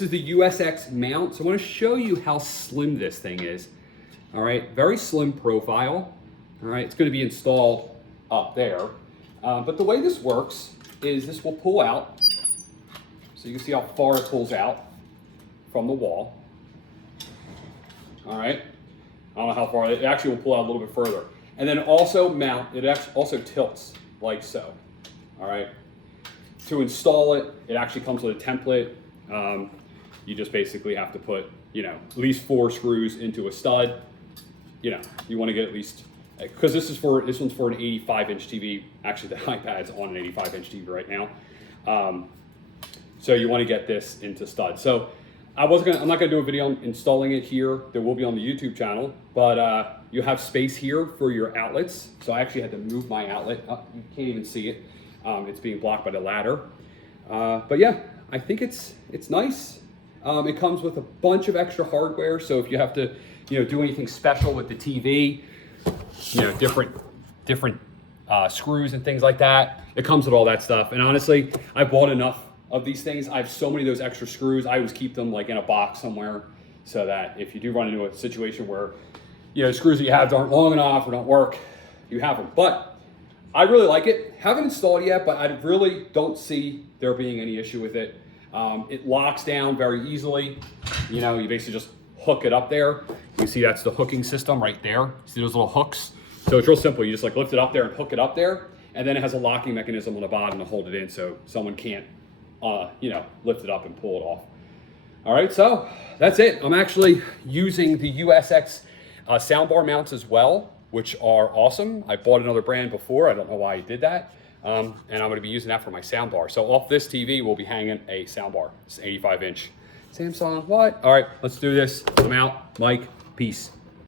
This is the USX mount, so I want to show you how slim this thing is. All right, very slim profile. All right, it's going to be installed up there. But the way this works is this will pull out. So you can see how far it pulls out from the wall. All right, I don't know how far, it actually will pull out a little bit further. And then also mount, it actually also tilts like so. All right, to install it, it actually comes with a template. You just basically have to put, at least 4 screws into a stud. You want to get at least, because this one's for an 85-inch TV. Actually, the iPad's on an 85-inch TV right now. So you want to get this into stud. So I'm not gonna do a video on installing it here. There will be on the YouTube channel, but you have space here for your outlets. So I actually had to move my outlet. You can't even see it. It's being blocked by the ladder. But yeah, I think it's nice. It comes with a bunch of extra hardware. So if you have to, do anything special with the TV, different screws and things like that, it comes with all that stuff. And honestly, I bought enough of these things. I have so many of those extra screws. I always keep them like in a box somewhere so that if you do run into a situation where, the screws that you have aren't long enough or don't work, you have them. But I really like it. Haven't installed it yet, but I really don't see there being any issue with it. It locks down very easily. You basically just hook it up there. You see that's the hooking system right there. See those little hooks? So it's real simple. You just like lift it up there and hook it up there. And then it has a locking mechanism on the bottom to hold it in so someone can't, lift it up and pull it off. All right, so that's it. I'm actually using the USX soundbar mounts as well, which are awesome. I bought another brand before. I don't know why I did that. And I'm going to be using that for my soundbar. So off this TV, we'll be hanging a soundbar. It's 85-inch. Samsung, what? All right, let's do this. I'm out. Mike, peace.